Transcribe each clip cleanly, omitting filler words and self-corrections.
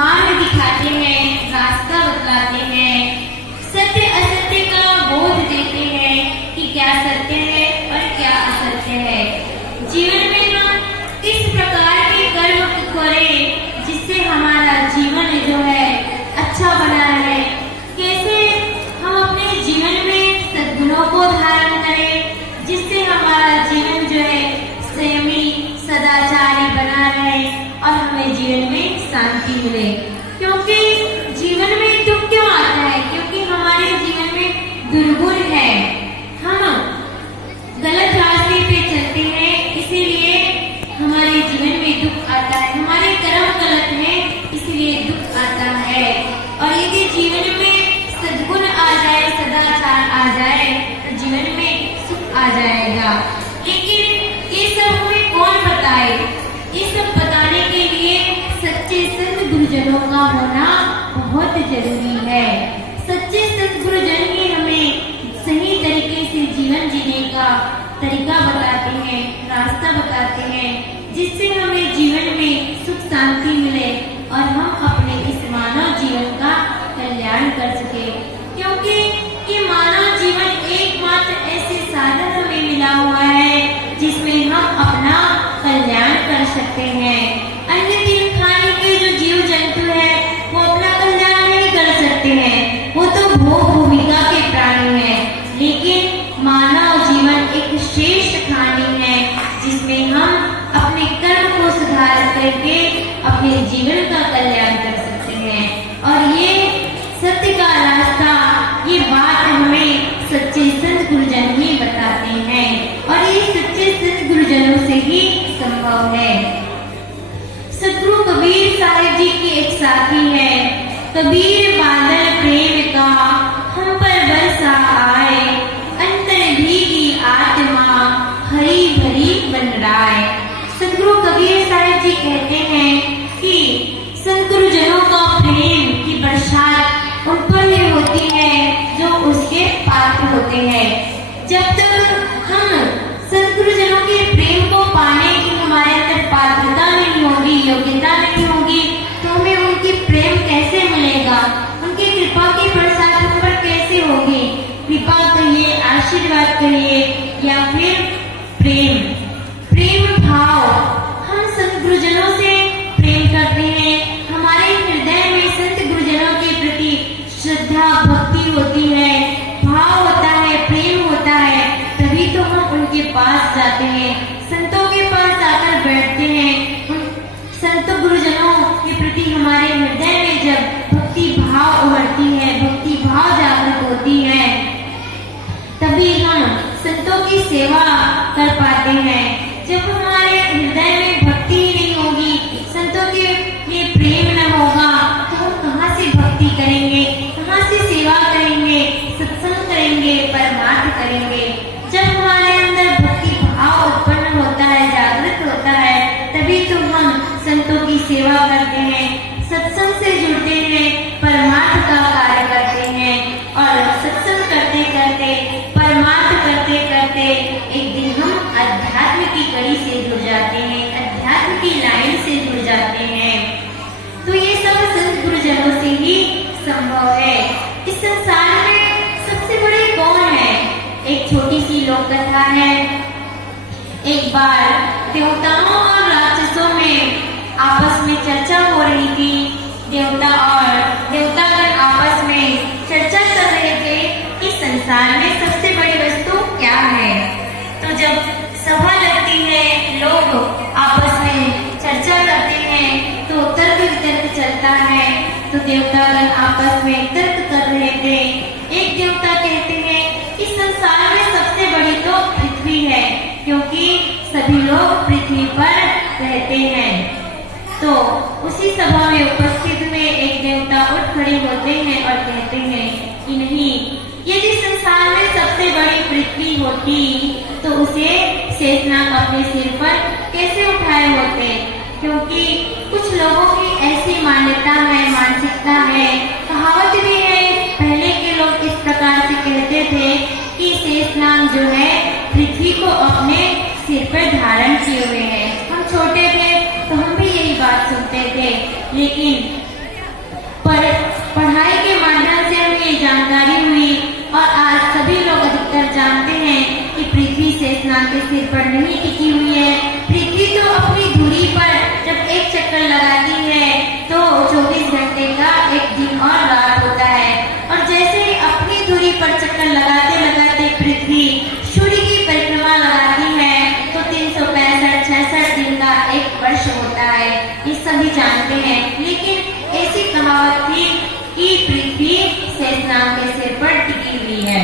मार्ग दिखाते हैं, रास्ता बतलाते हैं, सत्य असत्य का बोध देते हैं कि क्या सत्य है और क्या असत्य है। जीवन में हम किस प्रकार के कर्म करें जिससे हमारा जीवन जो है अच्छा बना रहे, कैसे हम अपने जीवन में सद्गुणों को धारण करें जिससे हमारा जीवन जो है संयमी सदाचारी बना रहे और हमें जीवन में शांति मिले। क्योंकि जीवन में दुख क्यों आता है? क्योंकि हमारे जीवन में दुर्गुण है, हम गलत रास्ते पे चलते हैं, इसीलिए हमारे जीवन में दुख आता है। हमारे कर्म गलत हैं, इसलिए दुख आता है। और यदि जीवन में सद्गुण आ जाए, सदाचार आ जाए, तो जीवन में सुख आ जाएगा। लेकिन ये सब हमें कौन बताए? ये सब बताने के लिए सच्चे संत गुरुजनों का होना बहुत जरूरी है। सच्चे संत गुरुजन ही हमें सही तरीके से जीवन जीने का तरीका बताते हैं, रास्ता बताते हैं, जिससे हमें जीवन में सुख शांति मिले और हम अपने इस मानव जीवन का कल्याण कर सके। क्योंकि ये मानव जीवन एकमात्र ऐसे साधन हमें मिला हुआ है जिसमें हम अपना कल्याण कर सकते हैं। अन्य दिन खाने के जो जीव जंतु है वो अपना कल्याण नहीं कर सकते हैं, वो तो भोग भूमिका के प्राणी हैं। लेकिन मानव जीवन एक श्रेष्ठ कहानी है जिसमें हम अपने कर्म को सुधार करके अपने जीवन का कल्याण कर सकते हैं। और ये सत्य का रास्ता, ये बात हमें सच्चे संत गुरुजन ही बताते हैं और ये सच्चे संत गुरुजनों से ही संभव है। सतगुरु कबीर साहिब जी की एक साथी है, कबीर बादल प्रेम का हम पर बरसा आए, अंतर भीगी आत्मा हरी भरी बन राय। सतगुरु कबीर साहिब जी कहते हैं कि संत गुरुजनों का प्रेम की बरसात उन पर ही होती है जो उसके पात्र होते हैं। जब तक हम संत गुरुजनों के प्रेम को पाने की हमारे अंदर पात्रता नहीं होगी, योग्यता नहीं होगी, तो हमें उनकी प्रेम कैसे मिलेगा? उनकी कृपा की बरसात हम पर कैसे होगी? कृपा कहिए, आशीर्वाद कहिए या फिर प्रेम, प्रेम भाव। हम संत गुरुजनों से प्रेम करते हैं, हमारे हृदय में संत गुरुजनों के प्रति श्रद्धा भक्ति होती है, भाव होता है, प्रेम होता है, तभी तो हम उनके पास जाते हैं, संतों के पास जाकर बैठते हैं। उन संत गुरुजनों के प्रति हमारे हृदय में जब भक्ति भाव उभरती है, भक्ति भाव जागृत होती है, तभी हम संतों की सेवा कर पाते हैं। जब हमारे हृदय में भक्ति ही नहीं होगी, संतों के लिए प्रेम न होगा, तो हम कहाँ से भक्ति करेंगे, कहाँ से सेवा करेंगे, सत्संग करेंगे, परमार्थ करेंगे? जब हमारे अंदर भक्ति भाव उत्पन्न होता है, जागृत होता है, तभी तो हम संतों की सेवा करते हैं, सत्संग से जुड़ते हैं, परमार्थ का कार्य करते हैं। और सत्संग करते करते, परमार्थ करते करते एक दिन हम अध्यात्म की कड़ी से जुड़ जाते हैं, अध्यात्म की लाइन से जुड़ जाते हैं। तो ये सब संत गुरुजनों से ही संभव है। इस संसार में सबसे बड़े कौन है? एक छोटी सी लोक कथा है। एक बार देवताओं और राक्षसों में आपस में चर्चा हो रही थी। देवतागण आपस में चर्चा कर रहे थे कि संसार में सबसे बड़ी वस्तु क्या है। तो जब सभा लगती है, लोग आपस में चर्चा करते हैं, तो तर्क वितर्क चलता है। तो देवतागण आपस में तर्क कर रहे थे। एक देवता कहते हैं कि संसार में सबसे बड़ी तो पृथ्वी है, क्योंकि सभी लोग पृथ्वी पर रहते हैं। तो उसी सभा में उपस्थित में एक देवता उठ खड़े होते हैं और कहते हैं कि नहीं, यदि संसार में सबसे बड़ी पृथ्वी होती तो उसे शेषनाग अपने सिर पर कैसे उठाए होते? क्योंकि कुछ लोगों की ऐसी मान्यता है, मानसिकता है, कहावत भी है। पहले के लोग इस प्रकार से कहते थे कि शेषनाग जो है पृथ्वी को अपने सिर पर धारण किए हुए हैं। हम छोटे थे तो हम भी यही बात सुनते थे, लेकिन पढ़ाई के माध्यम से हमें ये जानकारी हुई और आज सभी लोग अधिकतर जानते हैं कि पृथ्वी शेषनाग के सिर पर नहीं टिकी हुई है। पृथ्वी तो अपनी धुरी पर जब एक चक्कर लगाती है तो 24 घंटे का एक दिन और रात होता है, और जैसे ही अपनी धुरी पर चक्कर लगाते लगाते पृथ्वी सूर्य की परिक्रमा लगाती है तो 365-66 दिन का एक वर्ष होता है। ये सभी जानते हैं, लेकिन ऐसी कहावत थी कि पृथ्वी शेषनाग के सिर पर टिकी हुई है।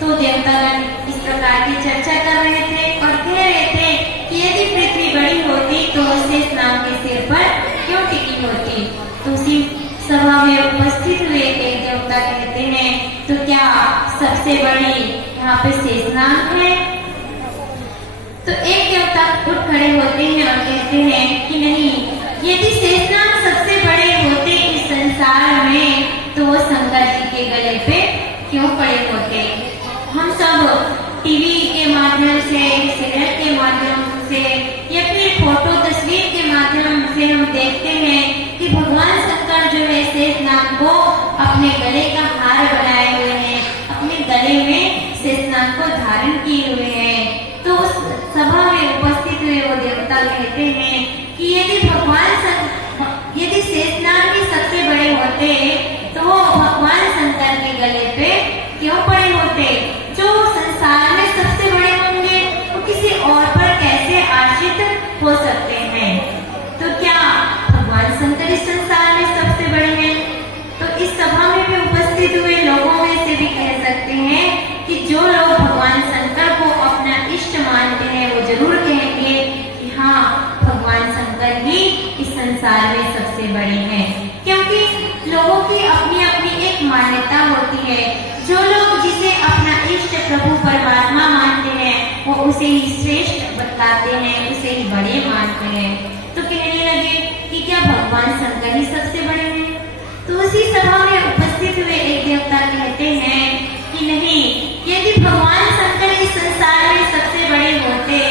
तो देवतागण इस प्रकार की चर्चा कर रहे थे और कह रहे थे कि यदि पृथ्वी बड़ी होती तो शेषनाग के सिर पर क्यों टिकी होती। तो उसी सभा में उपस्थित हुए एक देवता कहते हैं, तो क्या सबसे बड़ी यहाँ पे शेषनाग है? तो एक देवता उठ खड़े होते हैं और कहते हैं कि नहीं, यदि शेषनाग सबसे बड़े होते इस संसार में तो वो शंकर जी के गले पे क्यों पड़े होते। हम सब टीवी के माध्यम से, सीरियल के माध्यम से या फिर फोटो तस्वीर के माध्यम से हम देखते हैं कि भगवान शंकर जो है शेषनाग को अपने गले का हार बनाए हुए हैं, अपने गले में शेषनाग को धारण किए हुए हैं। तो उस सभा में उपस्थित हुए वो देवता कहते हैं कि यदि शेषनाग ही सबसे बड़े होते तो वो भगवान शंकर के गले पे क्यों पड़े होते। जो संसार में सबसे बड़े होंगे वो किसी और पर कैसे आश्रित हो सकते हैं। तो क्या भगवान शंकर इस संसार में सबसे बड़े हैं? तो इस सभा में भी उपस्थित हुए लोगों में से भी कह सकते हैं कि जो लोग भगवान शंकर को अपना इष्ट मानते हैं वो जरूर कहेंगे कि हाँ, भगवान शंकर ही इस संसार में सबसे बड़े हैं। क्योंकि लोगों की अपनी अपनी एक मान्यता होती है। जो लोग जिसे अपना इष्ट प्रभु परमात्मा मानते हैं वो उसे ही श्रेष्ठ बतलाते हैं, उसे ही बड़े मानते हैं। तो कहने लगे कि क्या भगवान शंकर ही सबसे बड़े हैं? तो उसी सभा में उपस्थित हुए एक देवता कहते हैं कि नहीं, यदि भगवान शंकर इस संसार में सबसे बड़े होते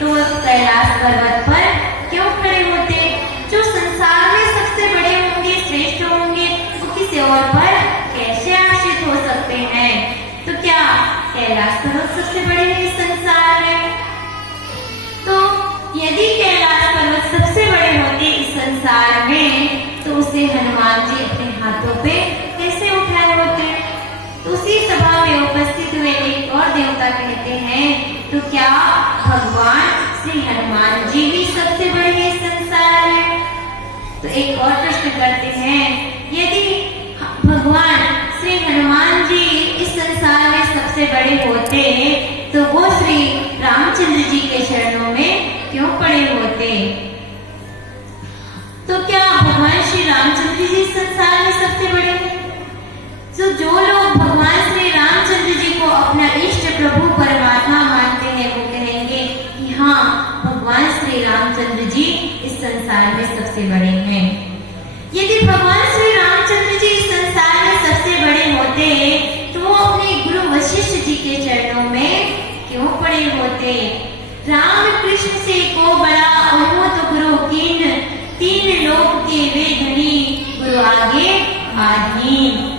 तो कैलाश पर्वत पर क्यों खड़े होते। जो संसार में सबसे बड़े होंगे, श्रेष्ठ होंगे, वो किसी और पर कैसे आश्रित हो सकते हैं। तो क्या कैलाश पर्वत सबसे बड़े हैं इस संसार में? तो यदि कैलाश पर्वत सबसे बड़े होते इस संसार में तो उसे हनुमान जी अपने हाथों पे कैसे उठाए होते। तो उसी सभा में उपस्थित हुए एक और देवता कहते हैं, तो क्या भगवान श्री हनुमान जी भी सबसे बड़े हैं इस संसार में? तो एक और प्रश्न करते हैं, यदि भगवान श्री हनुमान जी इस संसार में सबसे बड़े होते तो वो श्री रामचंद्र जी के चरणों में क्यों पड़े होते। तो क्या भगवान श्री रामचंद्र जी इस संसार में सबसे बड़े हैं? तो जो लोग भगवान श्री रामचंद्र जी को अपना इष्ट प्रभु परमात्मा मानते हैं वो कहेंगे कि हाँ, भगवान श्री रामचंद्र जी इस संसार में सबसे बड़े हैं। यदि भगवान श्री रामचंद्र जी इस संसार में सबसे बड़े होते तो वो अपने गुरु वशिष्ठ जी के चरणों में क्यों पड़े होते। राम कृष्ण से को बड़ा अमोत गुरु कीन, तीन लोक के वे धनी, गुरु आगे आधीन।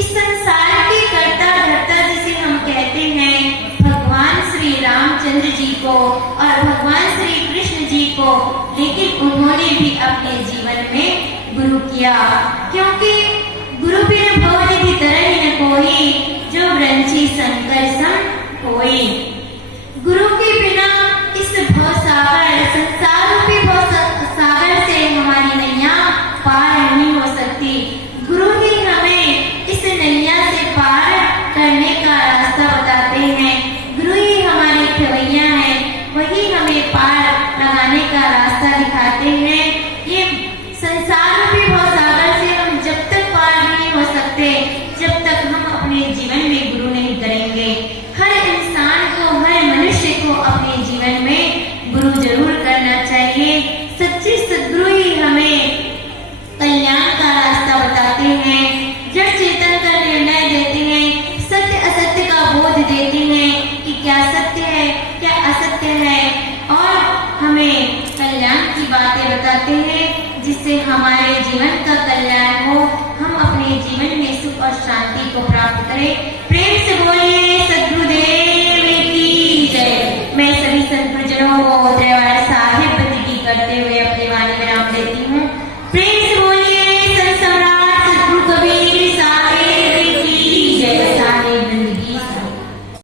इस संसार के कर्ता धर्ता जिसे हम कहते हैं भगवान श्री रामचंद्र जी को और भगवान श्री कृष्ण जी को, लेकिन उन्होंने भी अपने जीवन में गुरु किया। क्योंकि गुरु बिन भवनिधि तरहि न कोई, जो ब्रंची शंकर सम होई। गुरु के बिना इस भवसागर, संसार रूपी भवसागर से हमारी नैया पार नहीं हो सकती। गुरु ही हमें इस नैया से पार करने का रास्ता बताते हैं। गुरु ही हमारे खवैया हैं, वही हमें पार लगाने का रास्ता दिखाते हैं। ये संसार रूपी भवसागर से हम जब तक पार नहीं हो सकते जब तक हम अपने जीवन में गुरु नहीं करेंगे। हर इंसान को, हर मनुष्य को अपने जीवन में गुरु जरूर करना चाहिए। सच्चे सद्गुरु ही हमें कल्याण का रास्ता बताते हैं, जड़ चेतन का निर्णय देते हैं, सत्य असत्य का बोध देते हैं कि क्या सत्य है क्या असत्य है, और हमें कल्याण की बातें बताते हैं जिससे हमारे जीवन का कल्याण हो, अपने जीवन में सुख और शांति को प्राप्त करें। प्रेम से बोलिए सद्गुरुदेव की जय। मैं सभी संत गुरुजनों को त्रिवार साहिब की करते हुए